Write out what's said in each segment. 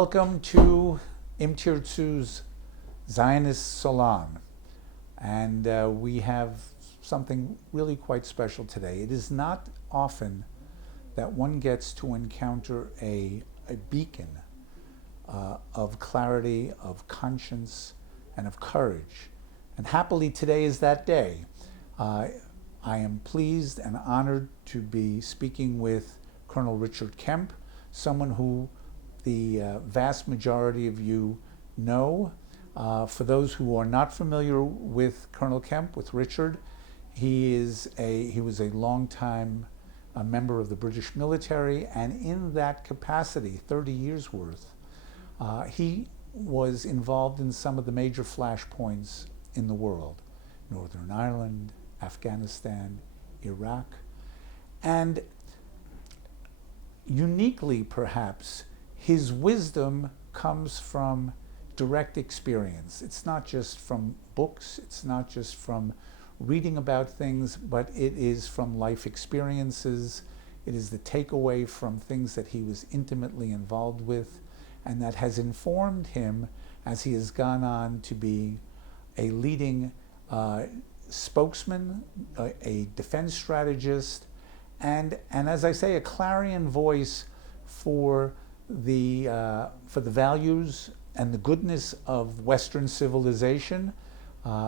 welcome to Im Tirtzu's Zionist Salon. And we have something really quite special today. It is not often that one gets to encounter a beacon of clarity, of conscience, and of courage. And happily today is that day. I am pleased and honored to be speaking with Colonel Richard Kemp, someone who the vast majority of you know. For those who are not familiar with Colonel Kemp, with Richard, he was a long-time member of the British military, and in that capacity, 30 years worth, he was involved in some of the major flashpoints in the world: Northern Ireland, Afghanistan, Iraq, and uniquely perhaps, his wisdom comes from direct experience. It's not just from books, it's not just from reading about things, but it is from life experiences. It is the takeaway from things that he was intimately involved with, and that has informed him as he has gone on to be a leading spokesman, a defense strategist, and as I say, a clarion voice for the values and the goodness of Western civilization,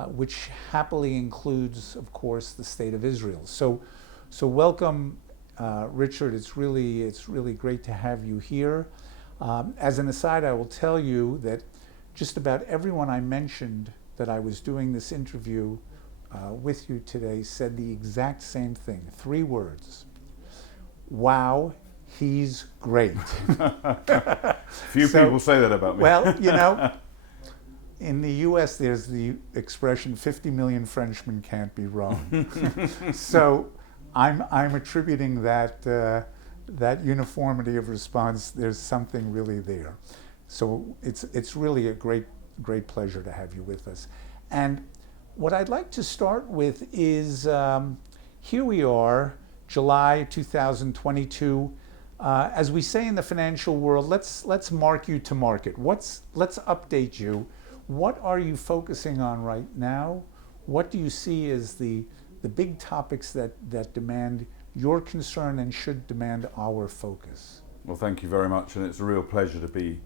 which happily includes, of course, the state of Israel. So welcome, Richard. It's really great to have you here. As an aside, I will tell you that just about everyone I mentioned that I was doing this interview with you today said the exact same thing. 3 words: wow, he's great. Few people say that about me. Well, you know, in the U.S. there's the expression 50 million Frenchmen can't be wrong. So I'm attributing that uniformity of response. There's something really there. So it's really a great pleasure to have you with us. And what I'd like to start with is here we are, July 2022. As we say in the financial world, let's mark you to market. Let's update you. What are you focusing on right now? What do you see as the big topics that demand your concern and should demand our focus? Well, thank you very much, and it's a real pleasure to be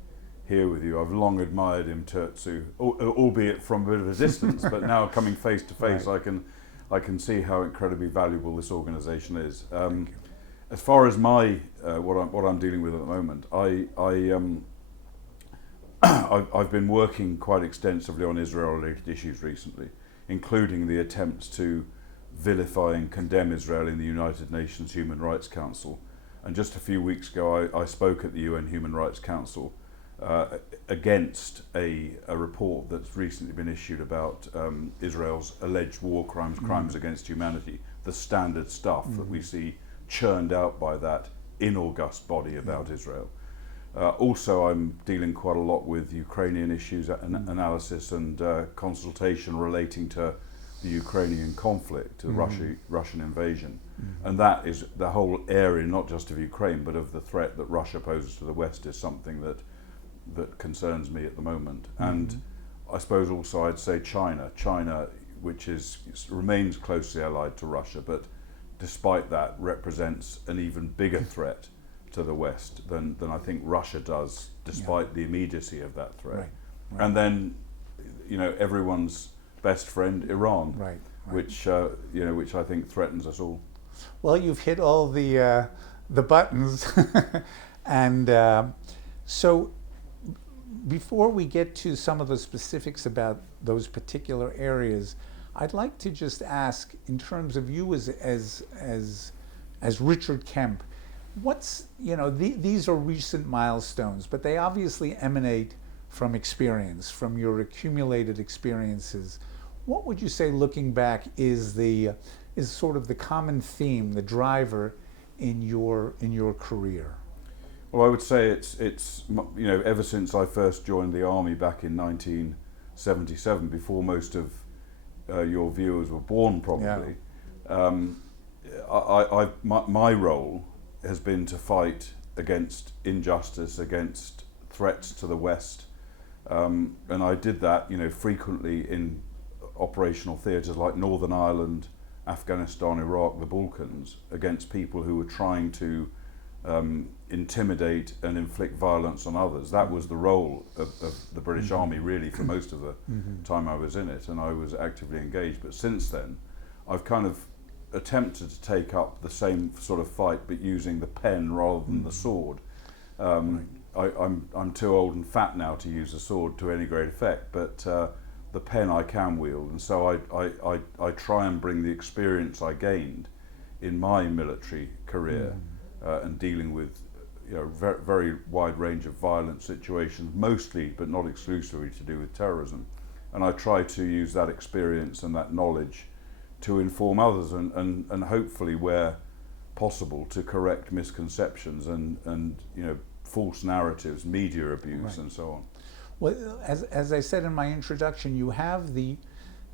here with you. I've long admired Im Tirtzu, albeit from a bit of a distance, but now coming face to face, right, I can see how incredibly valuable this organisation is. Thank you. As far as my what I'm dealing with at the moment, I've been working quite extensively on Israel-related issues recently, including the attempts to vilify and condemn Israel in the United Nations Human Rights Council. And just a few weeks ago, I spoke at the UN Human Rights Council against a report that's recently been issued about Israel's alleged war crimes against humanity, the standard stuff that we see churned out by that inaugust body about Israel. Also, I'm dealing quite a lot with Ukrainian issues, analysis and consultation relating to the Ukrainian conflict, the Russian invasion. And that is the whole area, not just of Ukraine, but of the threat that Russia poses to the West, is something that concerns me at the moment. And I suppose also I'd say China, which remains closely allied to Russia, but despite that represents an even bigger threat to the West than I think Russia does, despite the immediacy of that threat. Right. And then, everyone's best friend, Iran, which I think threatens us all. Well, you've hit all the buttons, and so before we get to some of the specifics about those particular areas, I'd like to just ask, in terms of you as Richard Kemp, these are recent milestones, but they obviously emanate from experience, from your accumulated experiences. What would you say, looking back, is sort of the common theme, the driver in your career? Well, I would say it's ever since I first joined the army back in 1977, before most of your viewers were born, probably. My role has been to fight against injustice, against threats to the West, and I did that, frequently in operational theatres like Northern Ireland, Afghanistan, Iraq, the Balkans, against people who were trying to intimidate and inflict violence on others. That was the role of the British Army, really, for most of the time I was in it, and I was actively engaged. But since then, I've kind of attempted to take up the same sort of fight, but using the pen rather than the sword. I'm too old and fat now to use a sword to any great effect, but the pen I can wield, and so I try and bring the experience I gained in my military career and dealing with very, very wide range of violent situations, mostly but not exclusively to do with terrorism, and I try to use that experience and that knowledge to inform others and hopefully, where possible, to correct misconceptions and false narratives, media abuse, and so on. Well, as I said in my introduction, you have the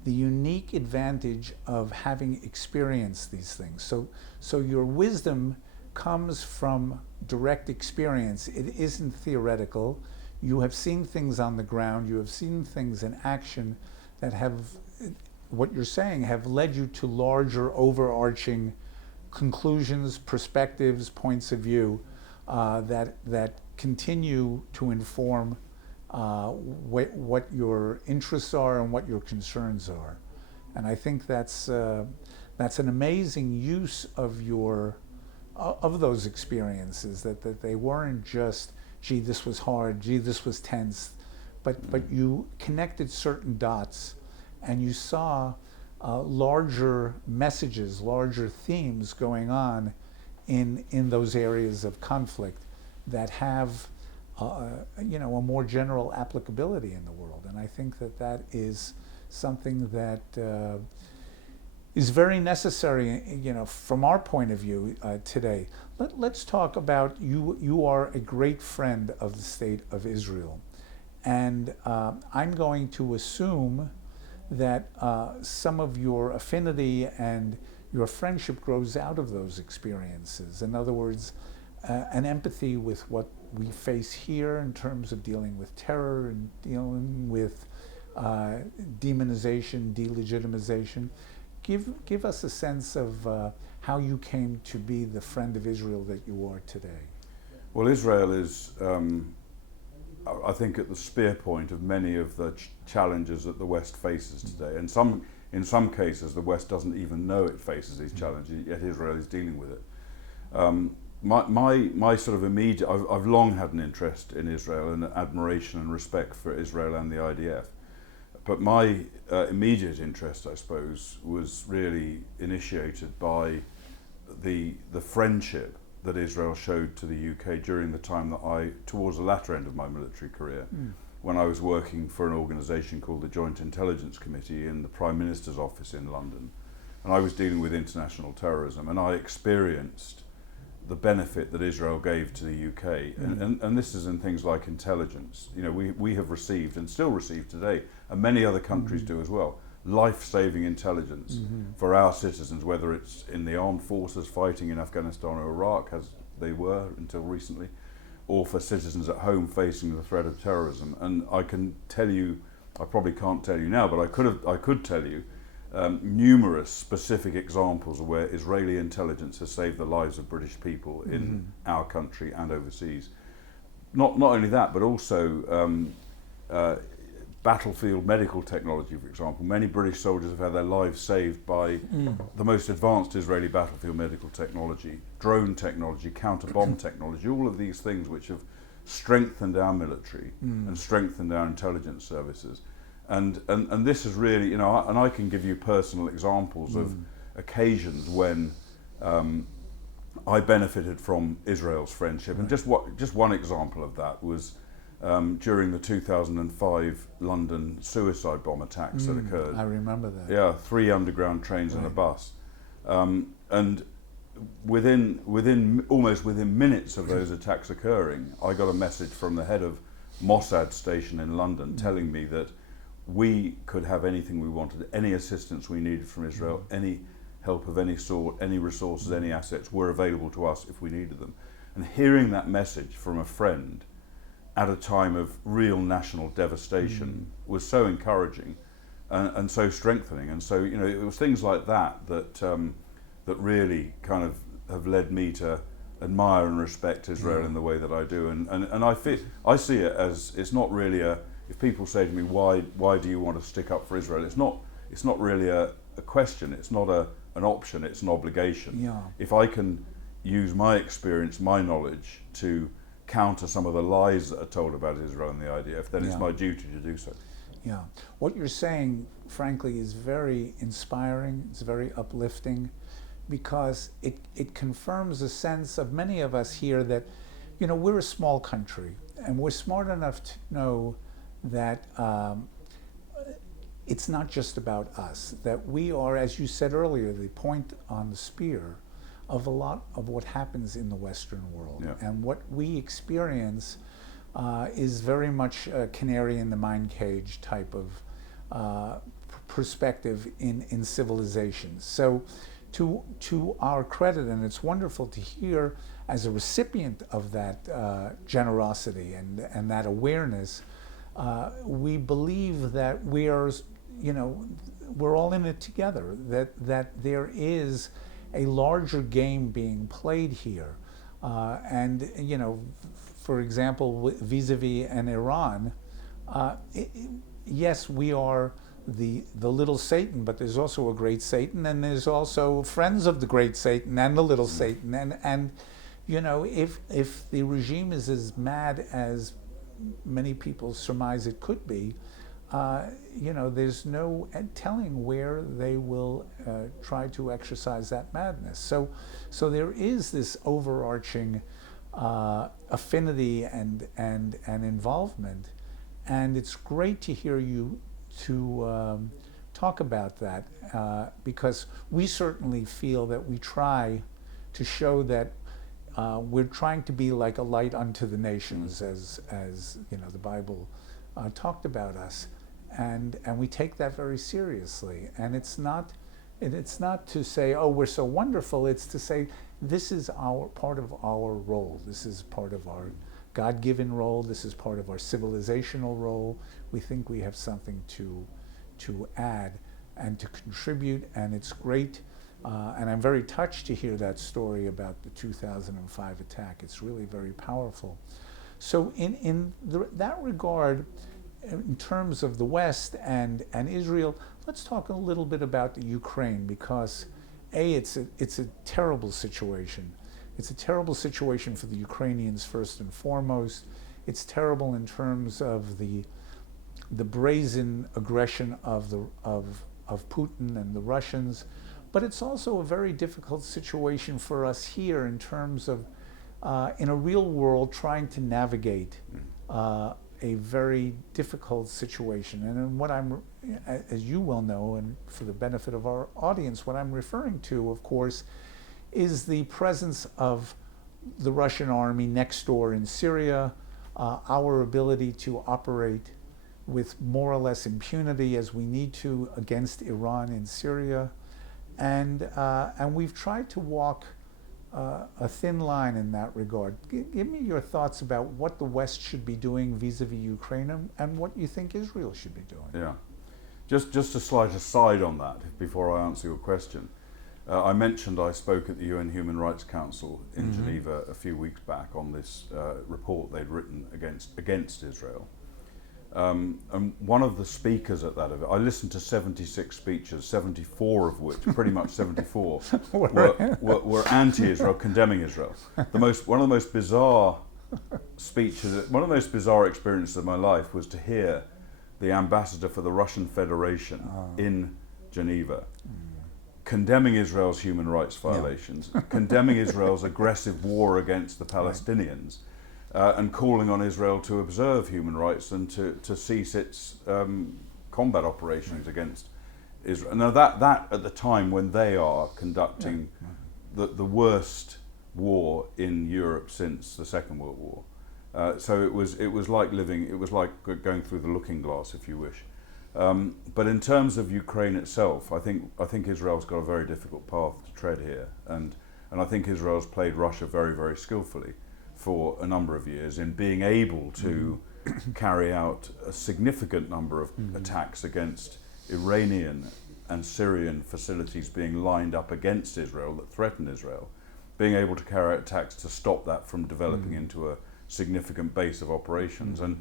unique advantage of having experienced these things. So your wisdom comes from direct experience. It isn't theoretical. You have seen things on the ground. You have seen things in action that have, what you're saying, have led you to larger, overarching conclusions, perspectives, points of view that continue to inform what your interests are and what your concerns are. And I think that's an amazing use of those experiences, that they weren't just, gee, this was hard, gee, this was tense, but you connected certain dots and you saw larger messages, larger themes going on in those areas of conflict that have a more general applicability in the world. And I think that is something that is very necessary, from our point of view today. Let's talk about you. You are a great friend of the State of Israel, and I'm going to assume that some of your affinity and your friendship grows out of those experiences. In other words, an empathy with what we face here in terms of dealing with terror and dealing with demonization, delegitimization. Give us a sense of how you came to be the friend of Israel that you are today. Well, Israel is, I think, at the spear point of many of the challenges that the West faces today. And in some cases, the West doesn't even know it faces these challenges, yet Israel is dealing with it. My sort of immediate, I've long had an interest in Israel and admiration and respect for Israel and the IDF. But my immediate interest, I suppose, was really initiated by the friendship that Israel showed to the UK during the time that towards the latter end of my military career, when I was working for an organisation called the Joint Intelligence Committee in the Prime Minister's office in London. And I was dealing with international terrorism, and I experienced the benefit that Israel gave to the UK, and this is in things like intelligence. We have received and still receive today, and many other countries do as well, life-saving intelligence for our citizens, whether it's in the armed forces fighting in Afghanistan or Iraq, as they were until recently, or for citizens at home facing the threat of terrorism. And I can tell you, I probably can't tell you now, but I could tell you numerous specific examples of where Israeli intelligence has saved the lives of British people in our country and overseas. Not only that, but also battlefield medical technology, for example. Many British soldiers have had their lives saved by the most advanced Israeli battlefield medical technology, drone technology, counter-bomb technology, all of these things which have strengthened our military and strengthened our intelligence services. And this is really, and I can give you personal examples of occasions when I benefited from Israel's friendship. And just one example of that was during the 2005 London suicide bomb attacks that occurred. I remember that. Yeah, 3 underground trains and a bus. And almost within minutes of those attacks occurring, I got a message from the head of Mossad station in London telling me that we could have anything we wanted, any assistance we needed from Israel, any help of any sort, any resources, any assets were available to us if we needed them. And hearing that message from a friend at a time of real national devastation was so encouraging and so strengthening. And so, you know, it was things like that that really kind of have led me to admire and respect Israel in the way that I do. And I see it as, it's not really if people say to me, why do you want to stick up for Israel? It's not really a question, it's not an option, it's an obligation. Yeah. If I can use my experience, my knowledge to counter some of the lies that are told about Israel and the IDF, then it's my duty to do so. Yeah. What you're saying, frankly, is very inspiring, it's very uplifting, because it confirms a sense of many of us here that, you know, we're a small country, and we're smart enough to know that it's not just about us, that we are, as you said earlier, the point on the spear of a lot of what happens in the Western world. Yeah. And what we experience is very much a canary in the mine cage type of perspective in civilization. So to our credit, and it's wonderful to hear as a recipient of that generosity and that awareness, we believe that we are, you know, we're all in it together, that there is a larger game being played here. And, you know, for example, vis-a-vis an Iran, yes, we are the little Satan, but there's also a great Satan, and there's also friends of the great Satan and the little Satan. And you know, if the regime is as mad as many people surmise it could be, you know, there's no telling where they will try to exercise that madness. So there is this overarching affinity and involvement, and it's great to hear you to talk about that, because we certainly feel that we try to show that we're trying to be like a light unto the nations, as you know, the Bible talked about us, and we take that very seriously. And it's not to say, oh, we're so wonderful. It's to say this is our part of our role. This is part of our God-given role. This is part of our civilizational role. We think we have something to add and to contribute, and it's great. And I'm very touched to hear that story about the 2005 attack. It's really very powerful. So in that regard, in terms of the West and Israel, let's talk a little bit about the Ukraine, because it's a terrible situation. It's a terrible situation for the Ukrainians first and foremost. It's terrible in terms of the brazen aggression of Putin and the Russians, but it's also a very difficult situation for us here in terms of, in a real world, trying to navigate a very difficult situation. And what I'm, as you well know, and for the benefit of our audience, what I'm referring to, of course, is the presence of the Russian army next door in Syria, our ability to operate with more or less impunity as we need to against Iran in Syria, and we've tried to walk a thin line in that regard. Give me your thoughts about what the West should be doing vis-a-vis Ukraine, and what you think Israel should be doing. Yeah, just a slight aside on that before I answer your question. I mentioned I spoke at the UN Human Rights Council in Geneva a few weeks back on this report they'd written against Israel. And one of the speakers at that event, I listened to 76 speeches, 74 of which, pretty much 74, were anti-Israel, condemning Israel. One of the most bizarre speeches, one of the most bizarre experiences of my life was to hear the ambassador for the Russian Federation in Geneva condemning Israel's human rights violations, condemning Israel's aggressive war against the Palestinians, and calling on Israel to observe human rights and to cease its combat operations against Israel. Now that at the time when they are conducting the worst war in Europe since the Second World War. So it was like going through the looking glass, if you wish. But in terms of Ukraine itself, I think Israel's got a very difficult path to tread here, and I think Israel's played Russia very, very skillfully. for a number of years in being able to carry out a significant number of attacks against Iranian and Syrian facilities being lined up against Israel that threaten Israel, being able to carry out attacks to stop that from developing into a significant base of operations. And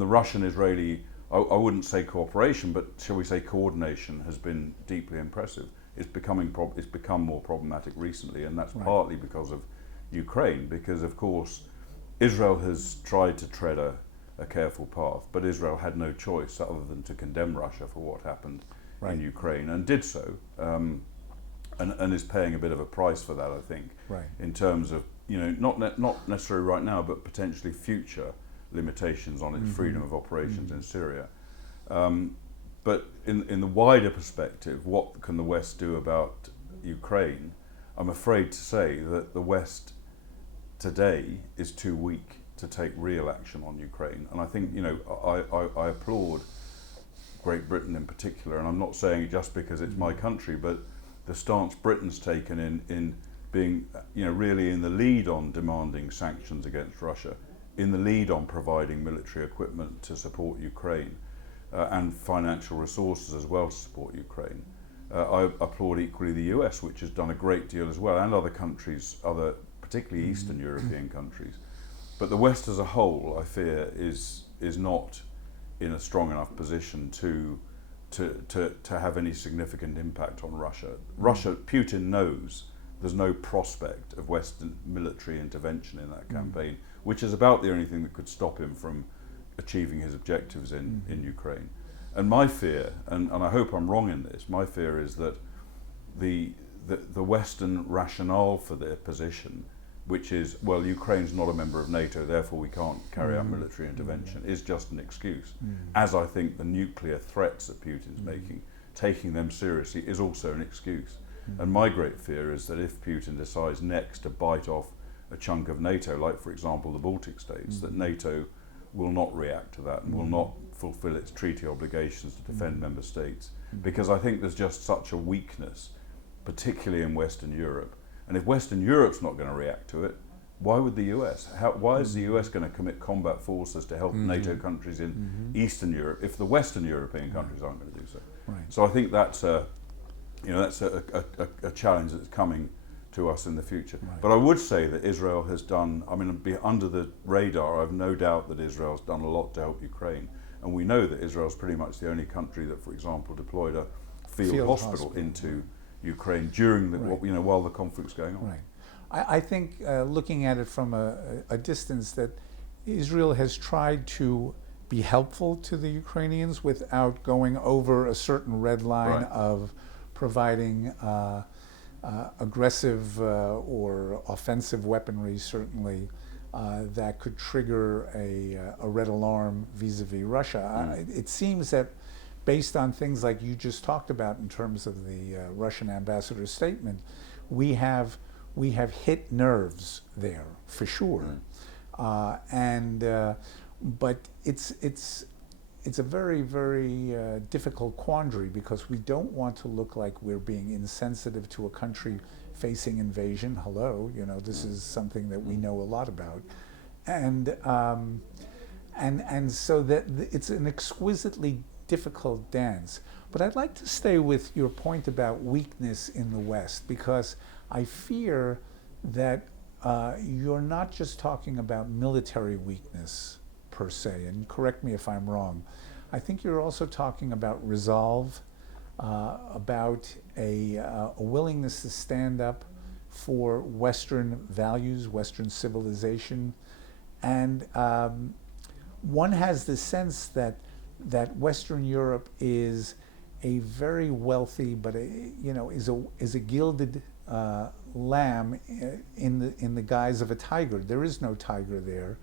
the Russian-Israeli, I wouldn't say cooperation, but shall we say coordination, has been deeply impressive. It's become more problematic recently, and that's partly because of Ukraine, because of course Israel has tried to tread a careful path, but Israel had no choice other than to condemn Russia for what happened in Ukraine, and did so, and is paying a bit of a price for that, I think, in terms of, you know, not necessarily right now, but potentially future limitations on its freedom of operations in Syria. But in the wider perspective, what can the West do about Ukraine? I'm afraid to say that the West today is too weak to take real action on Ukraine. And I think, you know, I applaud Great Britain in particular, and I'm not saying it just because it's my country, but the stance Britain's taken in being, you know, really in the lead on demanding sanctions against Russia, in the lead on providing military equipment to support Ukraine, and financial resources as well to support Ukraine. I applaud equally the US, which has done a great deal as well, and other countries, particularly Eastern European countries. But the West as a whole, I fear, is not in a strong enough position to have any significant impact on Russia. Putin knows there's no prospect of Western military intervention in that campaign, which is about the only thing that could stop him from achieving his objectives in Ukraine. And my fear, and I hope I'm wrong in this, my fear is that the Western rationale for their position, which is, well, Ukraine's not a member of NATO, therefore we can't carry out military intervention, is just an excuse. As I think the nuclear threats that Putin's making, taking them seriously, is also an excuse. And my great fear is that if Putin decides next to bite off a chunk of NATO, like for example the Baltic states, that NATO will not react to that and will not fulfill its treaty obligations to defend member states. Because I think there's just such a weakness, particularly in Western Europe. And if Western Europe's not going to react to it, why would the US? Why is the US going to commit combat forces to help NATO countries in Eastern Europe if the Western European countries aren't going to do so? So I think that's a challenge that's coming to us in the future. But I would say that Israel has done, I mean, under the radar, I've no doubt that Israel's done a lot to help Ukraine. And we know that Israel's pretty much the only country that, for example, deployed a field hospital into Ukraine during the, while the conflict's going on. I think looking at it from a distance, that Israel has tried to be helpful to the Ukrainians without going over a certain red line of providing aggressive or offensive weaponry, certainly, that could trigger a red alarm vis-a-vis Russia. It seems that based on things like you just talked about in terms of the Russian ambassador's statement, we have hit nerves there for sure, but it's a very, very difficult quandary, because we don't want to look like we're being insensitive to a country facing invasion. Hello, you know, this is something that we know a lot about, and so that it's an exquisitely difficult dance. But I'd like to stay with your point about weakness in the West, because I fear that you're not just talking about military weakness per se, and correct me if I'm wrong. I think you're also talking about resolve, about a willingness to stand up for Western values, Western civilization, and one has the sense that Western Europe is a very wealthy, but is a gilded lamb in the guise of a tiger. There is no tiger there,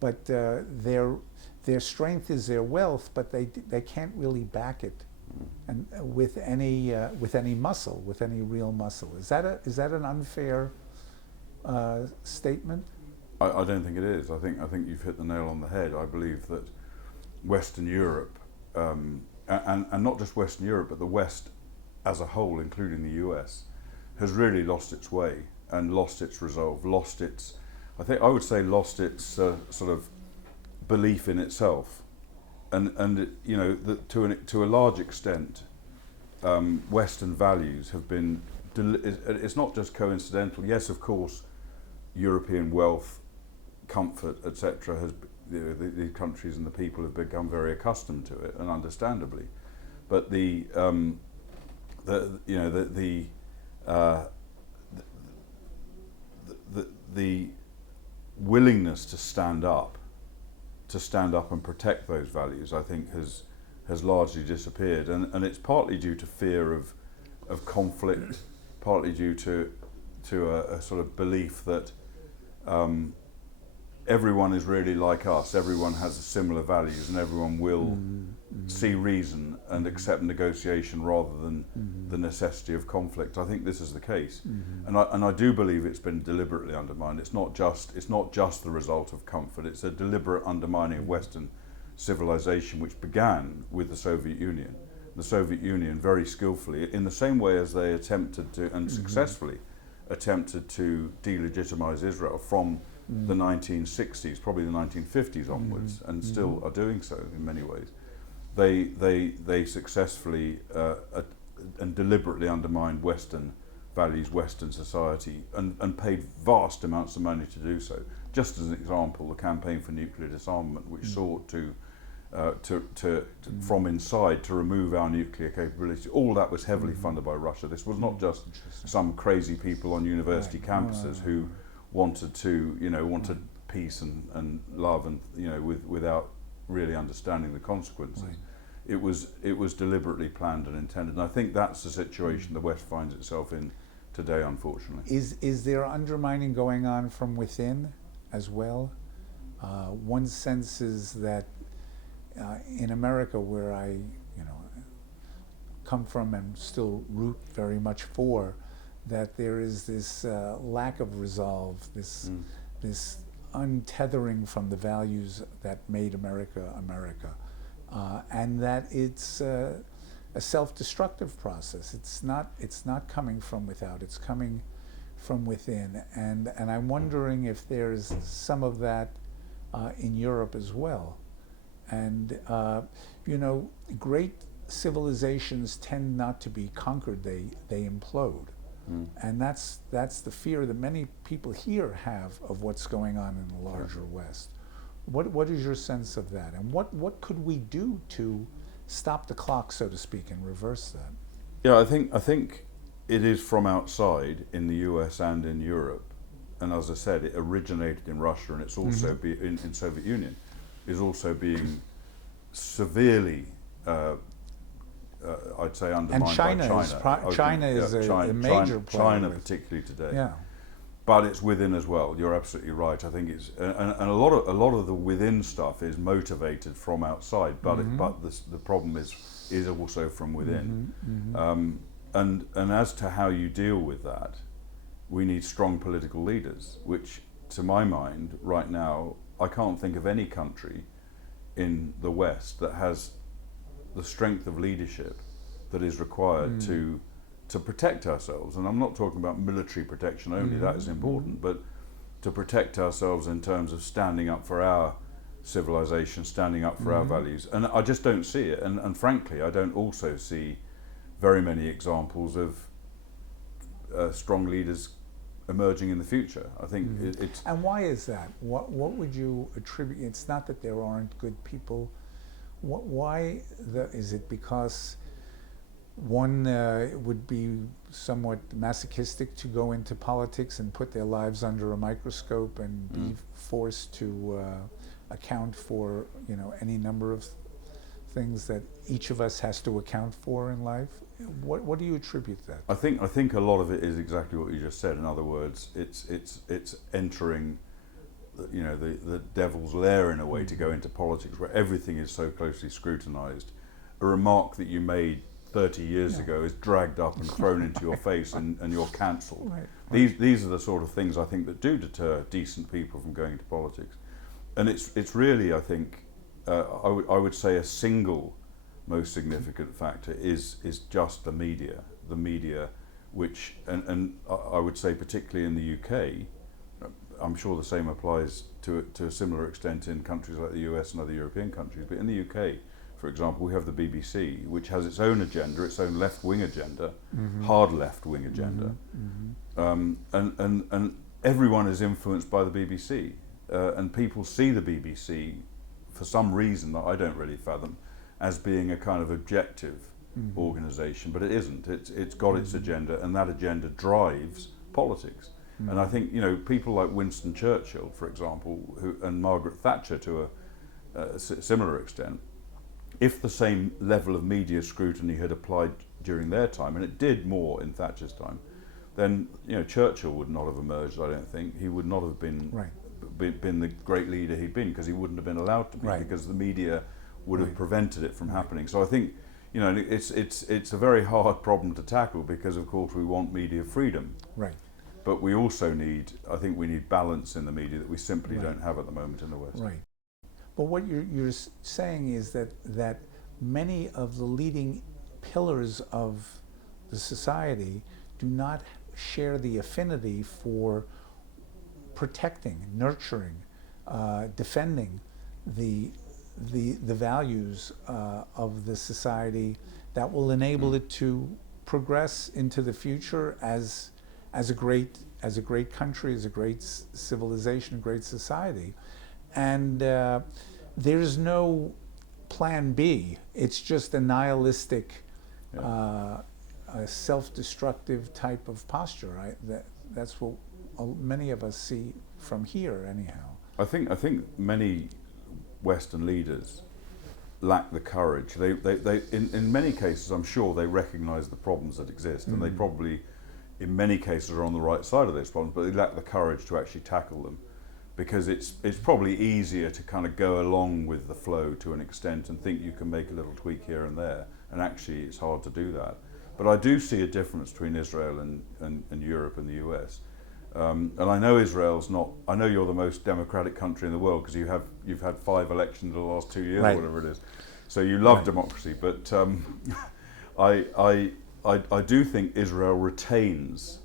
but their strength is their wealth, but they can't really back it, and with any muscle, with any real muscle. Is that an unfair statement? I don't think it is. I think you've hit the nail on the head. I believe that Western Europe, and not just Western Europe, but the West as a whole, including the US, has really lost its way and lost its resolve, lost its, I think I would say lost its sort of belief in itself, and you know, to a large extent, Western values have been. It's not just coincidental. Yes, of course, European wealth, comfort, etc. has, you know, the countries and the people have become very accustomed to it, and understandably, but the willingness to stand up and protect those values, I think, has largely disappeared, and it's partly due to fear of conflict, partly due to a sort of belief that everyone is really like us, everyone has similar values, and everyone will see reason and accept negotiation rather than the necessity of conflict. I think this is the case, and I do believe it's been deliberately undermined. It's not just the result of comfort. It's a deliberate undermining of Western civilization, which began with the Soviet Union. The Soviet Union very skillfully, in the same way as they attempted to, and successfully attempted to delegitimize Israel from the 1960s, probably the 1950s onwards, and still are doing so in many ways. They successfully and deliberately undermined Western values, Western society, and paid vast amounts of money to do so. Just as an example, the campaign for nuclear disarmament, which sought to from inside to remove our nuclear capability, all that was heavily funded by Russia. This was not just some crazy people on university campuses who wanted peace and love, and without really understanding the consequences. It was deliberately planned and intended, and I think that's the situation the West finds itself in today, unfortunately. Is there undermining going on from within as well? One senses that in America, where I come from and still root very much for, that there is this lack of resolve, this untethering from the values that made America America, and that it's a self-destructive process. It's not coming from without. It's coming from within, and I'm wondering if there's some of that in Europe as well. And great civilizations tend not to be conquered; they implode. And that's the fear that many people here have of what's going on in the larger West. What is your sense of that, and what could we do to stop the clock, so to speak, and reverse that? Yeah, I think it is from outside in the US and in Europe, and as I said, it originated in Russia, and it's also in Soviet Union, is also being severely I'd say undermined by China. China is a major player. China particularly today. Yeah. But it's within as well. You're absolutely right. I think it's and a lot of the within stuff is motivated from outside, but the problem is also from within. And as to how you deal with that, we need strong political leaders, which to my mind right now, I can't think of any country in the West that has the strength of leadership that is required to protect ourselves. And I'm not talking about military protection only, that is important, but to protect ourselves in terms of standing up for our civilization, standing up for our values. And I just don't see it. And frankly, I don't also see very many examples of strong leaders emerging in the future. I think it's... And why is that? What would you attribute? It's not that there aren't good people. Is it because one would be somewhat masochistic to go into politics and put their lives under a microscope and be forced to account for any number of things that each of us has to account for in life? What do you attribute that to? I think a lot of it is exactly what you just said. In other words, it's entering the devil's lair in a way to go into politics where everything is so closely scrutinized. A remark that you made 30 years ago is dragged up and thrown into your face and you're cancelled. These are the sort of things I think that do deter decent people from going into politics. And it's really, I think, I would say a single most significant factor is just the media, which, and I would say particularly in the UK, I'm sure the same applies to a similar extent in countries like the US and other European countries. But in the UK, for example, we have the BBC, which has its own agenda, its own left-wing agenda, hard left-wing agenda, and everyone is influenced by the BBC, and people see the BBC for some reason that I don't really fathom as being a kind of objective organisation, but it isn't. It's got its agenda, and that agenda drives politics. And I think, you know, people like Winston Churchill, for example, and Margaret Thatcher to a similar extent, if the same level of media scrutiny had applied during their time, and it did more in Thatcher's time, then, you know, Churchill would not have emerged, I don't think. He would not have been been the great leader he'd been, because he wouldn't have been allowed to be, because the media would have prevented it from happening. So I think, you know, it's a very hard problem to tackle, because of course we want media freedom. But we also need, I think we need balance in the media that we simply don't have at the moment in the West. But what you're saying is that many of the leading pillars of the society do not share the affinity for protecting, nurturing, defending the values of the society that will enable it to progress into the future as a great country, as a great civilization, a great society. And there's no plan B. It's just a nihilistic, a self-destructive type of posture. That's what many of us see from here, anyhow. I think many Western leaders lack the courage. They in many cases, I'm sure they recognise the problems that exist, and they probably, in many cases, are on the right side of those problems, but they lack the courage to actually tackle them, because it's probably easier to kind of go along with the flow to an extent and think you can make a little tweak here and there, and actually it's hard to do that. But I do see a difference between Israel and Europe and the US. And I know Israel's not, I know you're the most democratic country in the world, because you've had 5 elections in the last 2 years, or whatever it is. So you love democracy, but I do think Israel retains,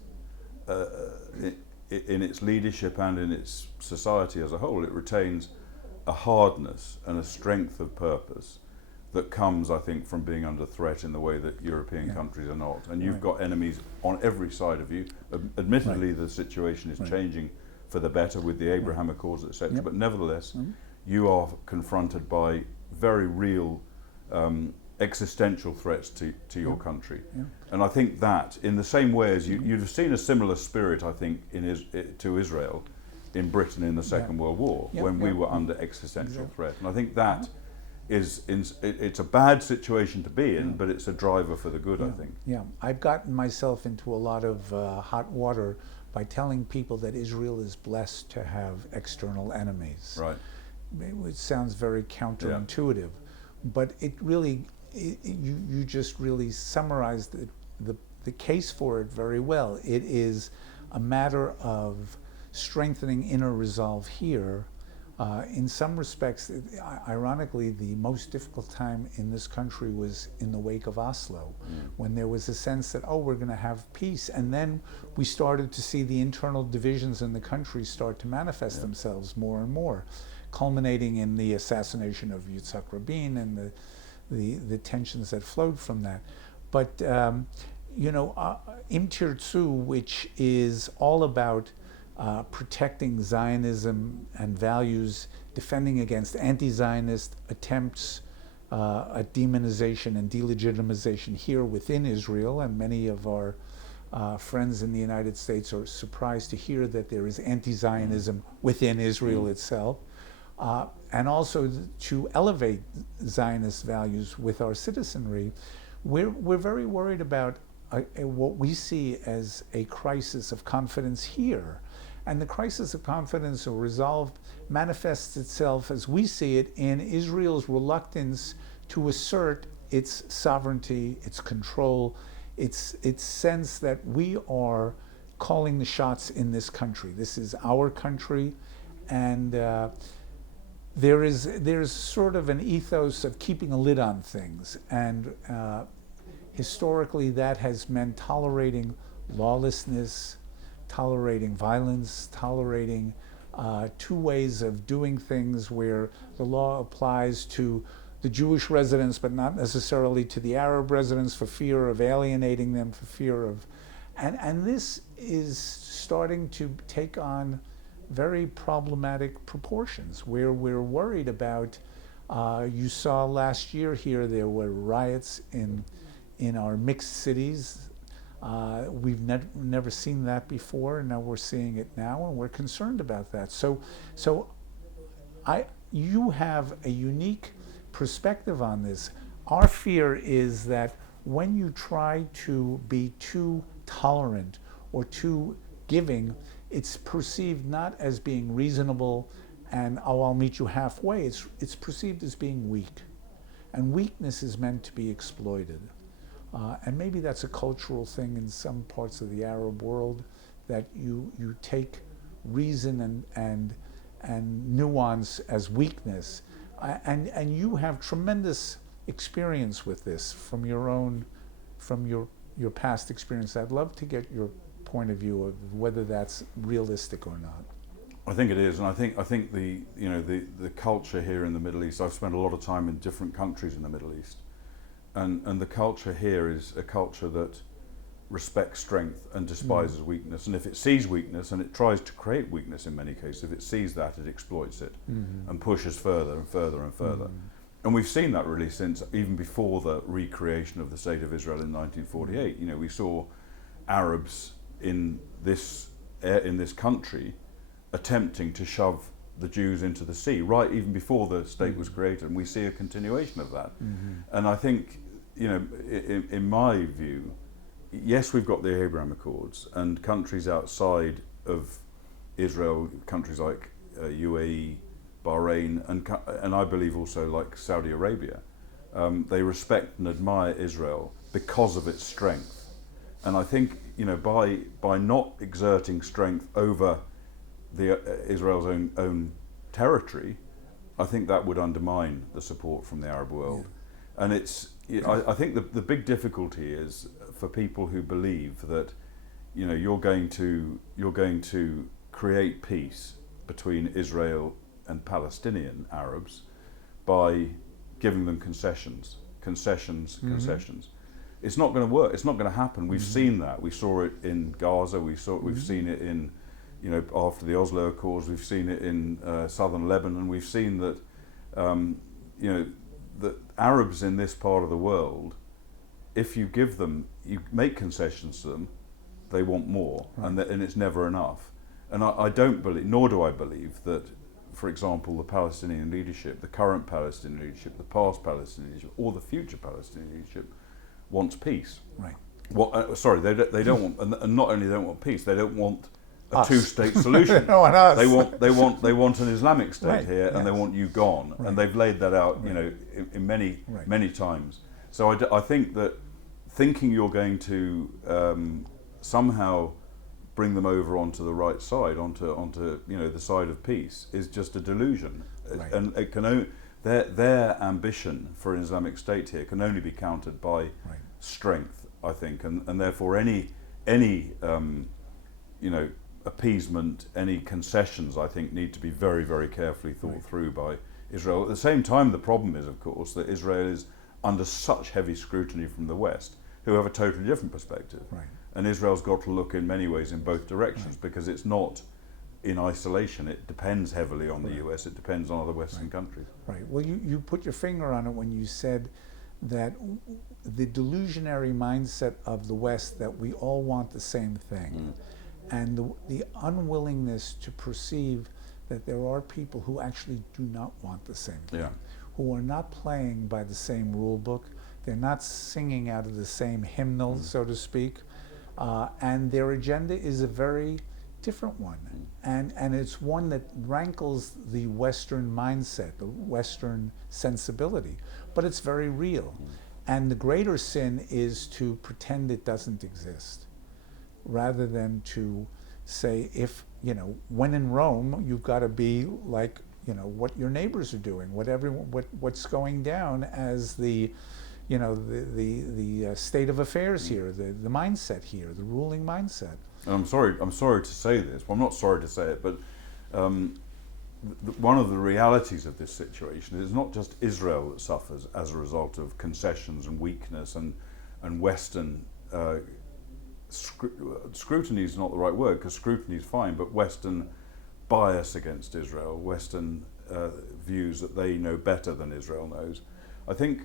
in its leadership and in its society as a whole, it retains a hardness and a strength of purpose that comes, I think, from being under threat in the way that European countries are not. And you've got enemies on every side of you. Admittedly, the situation is changing for the better with the Abraham Accords, etc. But nevertheless, you are confronted by very real existential threats to your country. And I think that, in the same way as you'd have seen a similar spirit, I think, to Israel in Britain in the Second World War, when we were under existential threat. And I think that it's a bad situation to be in, but it's a driver for the good, I think. I've gotten myself into a lot of hot water by telling people that Israel is blessed to have external enemies. It sounds very counterintuitive, but it really, you just really summarized the case for it very well. It is a matter of strengthening inner resolve here. In some respects, ironically, the most difficult time in this country was in the wake of Oslo, when there was a sense that, oh, we're going to have peace. And then we started to see the internal divisions in the country start to manifest themselves more and more, culminating in the assassination of Yitzhak Rabin and the tensions that flowed from that. But, you know, Im Tirtzu, which is all about protecting Zionism and values, defending against anti-Zionist attempts at demonization and delegitimization here within Israel, and many of our friends in the United States are surprised to hear that there is anti-Zionism within Israel itself, and also to elevate Zionist values with our citizenry. We're very worried about what we see as a crisis of confidence here. And the crisis of confidence or resolve manifests itself, as we see it, in Israel's reluctance to assert its sovereignty, its control, its sense that we are calling the shots in this country. This is our country, and there's sort of an ethos of keeping a lid on things, and historically that has meant tolerating lawlessness, tolerating violence, tolerating two ways of doing things where the law applies to the Jewish residents but not necessarily to the Arab residents for fear of alienating them, for fear of... And this is starting to take on very problematic proportions where we're worried about... you saw last year here there were riots in our mixed cities. We've never seen that before, and now we're seeing it now, and we're concerned about that. So you have a unique perspective on this. Our fear is that when you try to be too tolerant or too giving, it's perceived not as being reasonable and, oh, I'll meet you halfway. It's perceived as being weak. And weakness is meant to be exploited. And maybe that's a cultural thing in some parts of the Arab world, that you take reason and nuance as weakness. And you have tremendous experience with this from your past experience. I'd love to get your point of view of whether that's realistic or not. I think it is, and I think the culture here in the Middle East. I've spent a lot of time in different countries in the Middle East, and the culture here is a culture that respects strength and despises weakness. And if it sees weakness, and it tries to create weakness in many cases, if it sees that, it exploits it and pushes further and further and further. And we've seen that really since even before the recreation of the State of Israel in 1948. You know, we saw Arabs in this country attempting to shove the Jews into the sea, right even before the state was created, and we see a continuation of that. And I think, you know, in my view, yes, we've got the Abraham Accords, and countries outside of Israel, countries like UAE, Bahrain, and I believe also like Saudi Arabia, they respect and admire Israel because of its strength. And I think, you know, by not exerting strength over Israel's own territory, I think that would undermine the support from the Arab world. And it's, I think the big difficulty is for people who believe that, you know, you're going to create peace between Israel and Palestinian Arabs by giving them concessions. It's not going to work. It's not going to happen. We've seen that. We saw it in Gaza. We've seen it in, you know, after the Oslo Accords. We've seen it in southern Lebanon. We've seen that, you know, that Arabs in this part of the world, if you make concessions to them, they want more, and it's never enough. And I don't believe, nor do I believe, that, for example, the Palestinian leadership, the current Palestinian leadership, the past Palestinian leadership, or the future Palestinian leadership wants peace. Right. Sorry, they don't want, and not only they don't want peace, they don't want a two-state solution. They want us. They want an Islamic state here, and they want you gone. And they've laid that out, you know, in many times. So I think that thinking you're going to somehow bring them over onto the right side, onto you know, the side of peace, is just a delusion. And it can their ambition for an Islamic state here can only be countered by strength, I think, and therefore any you know, appeasement, any concessions, I think, need to be very, very carefully thought through by Israel. At the same time, the problem is, of course, that Israel is under such heavy scrutiny from the West, who have a totally different perspective. And Israel's got to look in many ways in both directions, because it's not in isolation. It depends heavily on the US, it depends on other Western countries. Well, you put your finger on it when you said that the delusionary mindset of the West, that we all want the same thing, and the unwillingness to perceive that there are people who actually do not want the same thing, who are not playing by the same rule book, they're not singing out of the same hymnal, so to speak, and their agenda is a very different one, and it's one that rankles the Western mindset, the Western sensibility, but it's very real. And the greater sin is to pretend it doesn't exist, rather than to say, if, you know, when in Rome, you've got to be like, you know, what your neighbors are doing, what's going down as the, you know, the state of affairs here, the mindset here, the ruling mindset. And I'm sorry to say this. Well, I'm not sorry to say it, but one of the realities of this situation is not just Israel that suffers as a result of concessions and weakness and Western scrutiny is not the right word, because scrutiny is fine, but Western bias against Israel, Western views that they know better than Israel knows. I think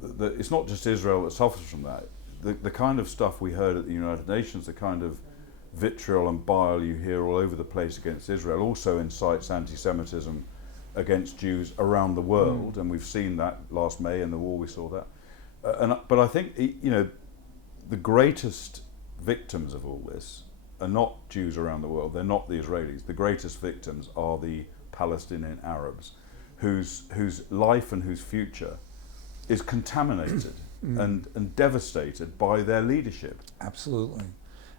that it's not just Israel that suffers from that. The kind of stuff we heard at the United Nations, the kind of vitriol and bile you hear all over the place against Israel also incites anti-Semitism against Jews around the world, and we've seen that last May in the war. We saw that, but I think the greatest victims of all this are not Jews around the world. They're not the Israelis. The greatest victims are the Palestinian Arabs, whose life and whose future is contaminated and devastated by their leadership. Absolutely.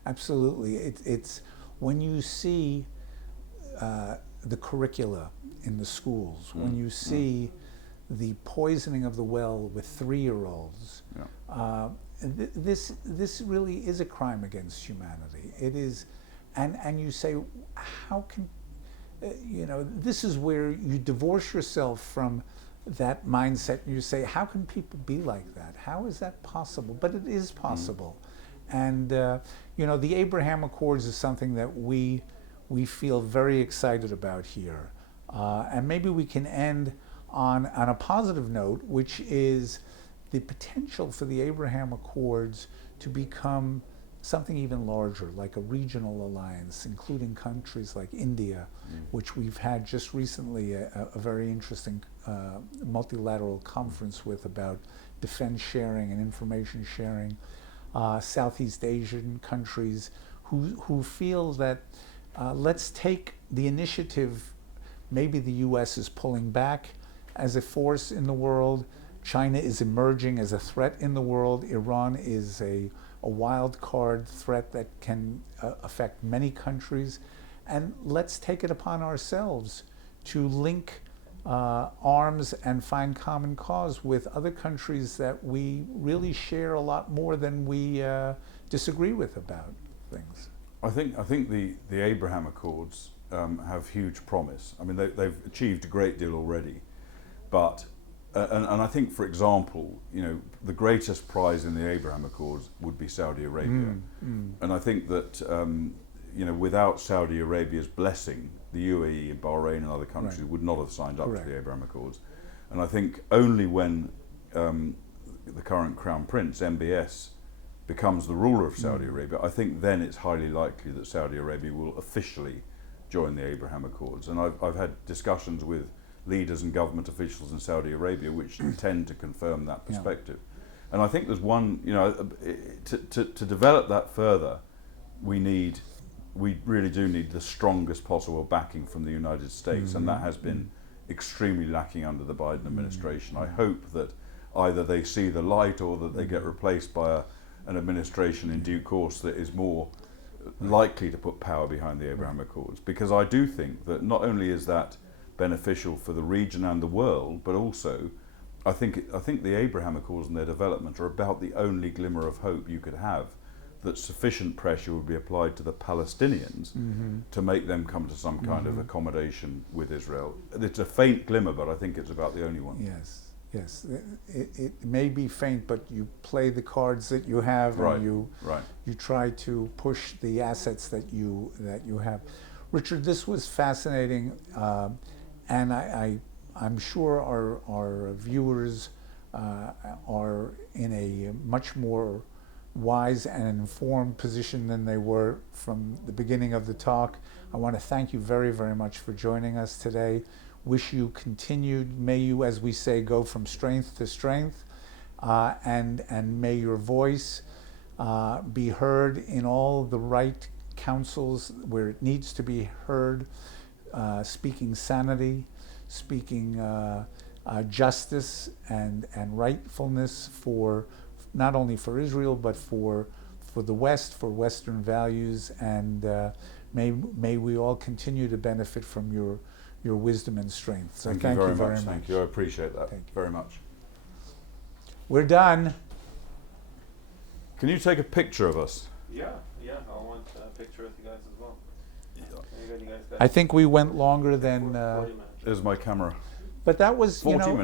Absolutely. It's when you see the curricula in the schools, when you see the poisoning of the well with 3-year-olds, this really is a crime against humanity. It is, and you say, how can, this is where you divorce yourself from that mindset and you say, how can people be like that? How is that possible? But it is possible. And the Abraham Accords is something that we feel very excited about here. And maybe we can end on a positive note, which is the potential for the Abraham Accords to become something even larger, like a regional alliance, including countries like India, which we've had just recently a very interesting multilateral conference with about defense sharing and information sharing. Southeast Asian countries who feel that let's take the initiative. Maybe the U.S. is pulling back as a force in the world. China is emerging as a threat in the world. Iran is a wild card threat that can affect many countries. And let's take it upon ourselves to link arms and find common cause with other countries that we really share a lot more than we disagree with about things. I think the Abraham Accords have huge promise. I mean, they've achieved a great deal already, but and I think, for example, the greatest prize in the Abraham Accords would be Saudi Arabia, and I think that without Saudi Arabia's blessing, the UAE and Bahrain and other countries would not have signed up to the Abraham Accords. And I think only when the current Crown Prince, MBS, becomes the ruler of Saudi Arabia, I think then it's highly likely that Saudi Arabia will officially join the Abraham Accords. And I've had discussions with leaders and government officials in Saudi Arabia which tend to confirm that perspective. And I think there's one, to develop that further, we really do need the strongest possible backing from the United States, and that has been extremely lacking under the Biden administration. I hope that either they see the light or that they get replaced by an administration in due course that is more likely to put power behind the Abraham Accords, because I do think that not only is that beneficial for the region and the world, but also I think the Abraham Accords and their development are about the only glimmer of hope you could have that sufficient pressure would be applied to the Palestinians to make them come to some kind of accommodation with Israel. It's a faint glimmer, but I think it's about the only one. Yes. It may be faint, but you play the cards that you have, and you try to push the assets that you have. Richard, this was fascinating, and I'm sure our viewers are in a much more wise and informed position than they were from the beginning of the talk. I want to thank you very, very much for joining us today. Wish you continued, may you, as we say, go from strength to strength, and may your voice be heard in all the right councils where it needs to be heard, speaking sanity, speaking justice and rightfulness for not only for Israel but for the West, for Western values, and may we all continue to benefit from your wisdom and strength. So thank you very much. Thank you. I appreciate that very much. We're done. Can you take a picture of us? Yeah. Yeah, I want a picture with you guys as well. You guys got I think we went longer than, 40 minutes. There's my camera. but that was, 40 minutes.